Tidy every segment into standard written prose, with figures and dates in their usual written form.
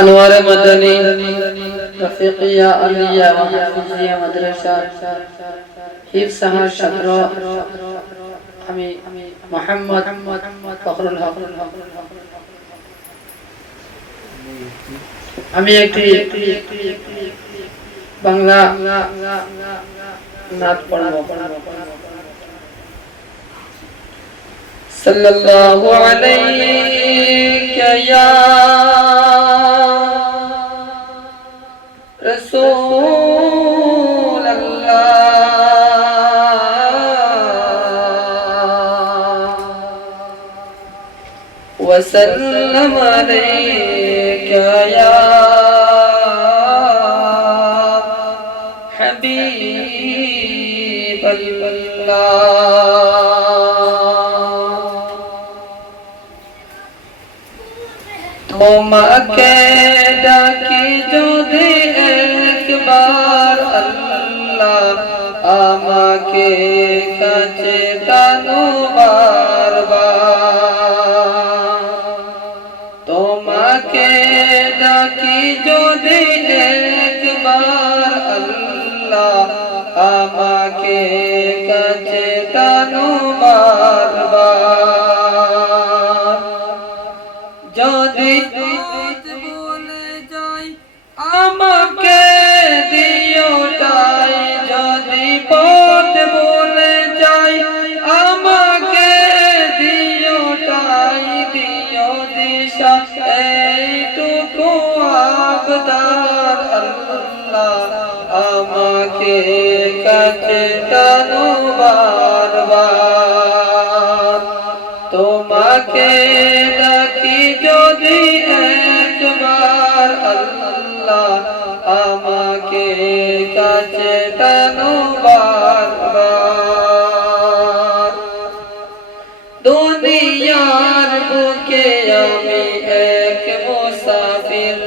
अनवार मदनी रफीकिया अलिया व हाफिजिया मदरसा हिफ्ज शहर छात्र আমি মোহাম্মদ ফখরুল হক। আমি একটি বাংলা নাত পড়ব। সাল্লাল্লাহু আলাইকা ইয়া রাসূলুল্লাহ ওয়া সাল্লাম আলাইকা ইয়া তোমাকে ডাকি যদি একবার আল্লাহ আমাকে কাছে টানো বারবার। তোমাকে ডাকি যদি একবার আল্লাহ আমাকে কাছে টানো বারবার। যদি বলে যাই আমাকে দিওটাই, যদি পথ বলে যাই আমাকে দিওটাই, দিও দিশা এইটুকু আবদার আল্লাহ আমাকে কাছে টানো বারবার। তোমাকে ডাকি যদি একবার আল্লাহ আমাকে কাছে টানো বারবার। দুনিয়ার বুকে আমি এক মুসাফির,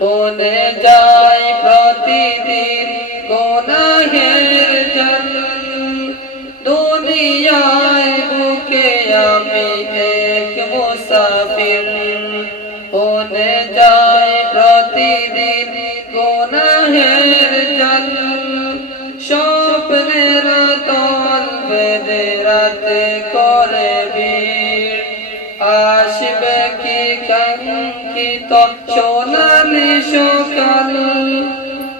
বনে যাই প্রতিদিন গুনাহের জল। দুনিয়ার বুকে আমি এক মুসাফির, বনে যাই প্রতিদিন গুনাহের জল। স্বপ্নের তল বেঁধে রাতে করে ভিড়, আসবে কি কাঙ্ক্ষিত সোনালি সকাল।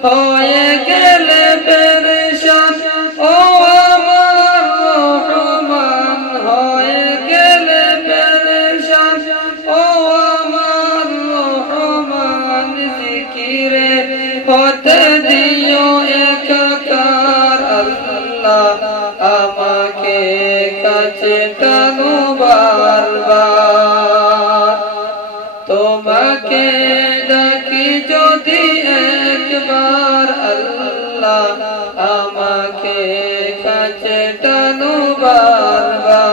হয়ে গেলে পেরেশান ও আমার রহমান, হয়ে গেলে পেরেশান ও আমার রহমান। জিকিরে হতে দিও একাকার আল্লাহ আমাকে কাছে টানো বারবার। তোমাকে ডাকি যদি একবার আল্লাহ আমাকে কাছে টানো বারবার।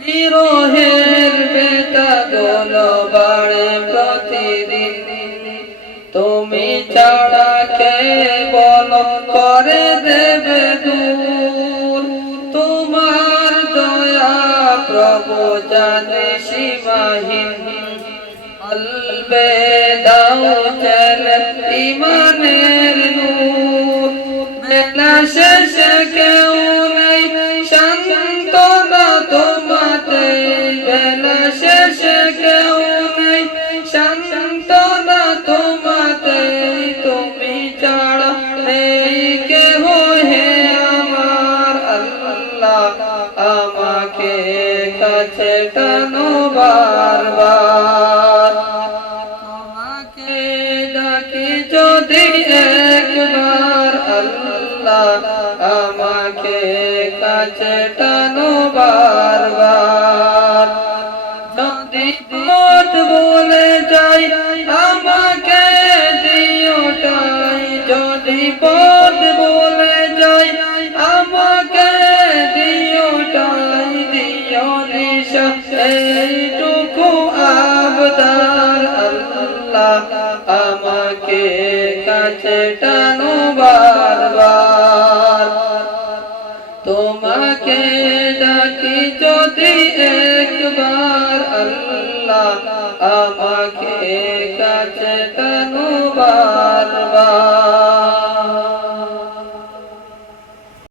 বিরহের বেতা দোল বাড়ে প্রতিদিন, তুমি ছাড়া কে বলো করে দেবে দূর। তোমার দয়া প্রভু জানে সীমাহীন, কলবে দাও চলে ইমানের নূর। বেলা শেষে কেউ নেই সান্ত্বনা তোমাতে, বেলা শেষে কেউ নেই সান্ত্বনা তোমাতে। তুমি ছাড়া নেই কেহ হে আমার আল্লাহ আমাকে কাছে টানো বারবার। তোমাকে ডাকি যদি একবার আল্লাহ আমাকে কাছে টানো বারবার। যদি পথ বলে যাই আমাকে দিওটাই, যদি পথ বলে যাই আমাকে দিওটাই, দিও দিশা এইটুকু আবদার আল্লাহ আমাকে কাছে টানো বারবার। তোমাকে ডাকি যদি একবার আল্লাহ আমাকে কাছে টানো বারবার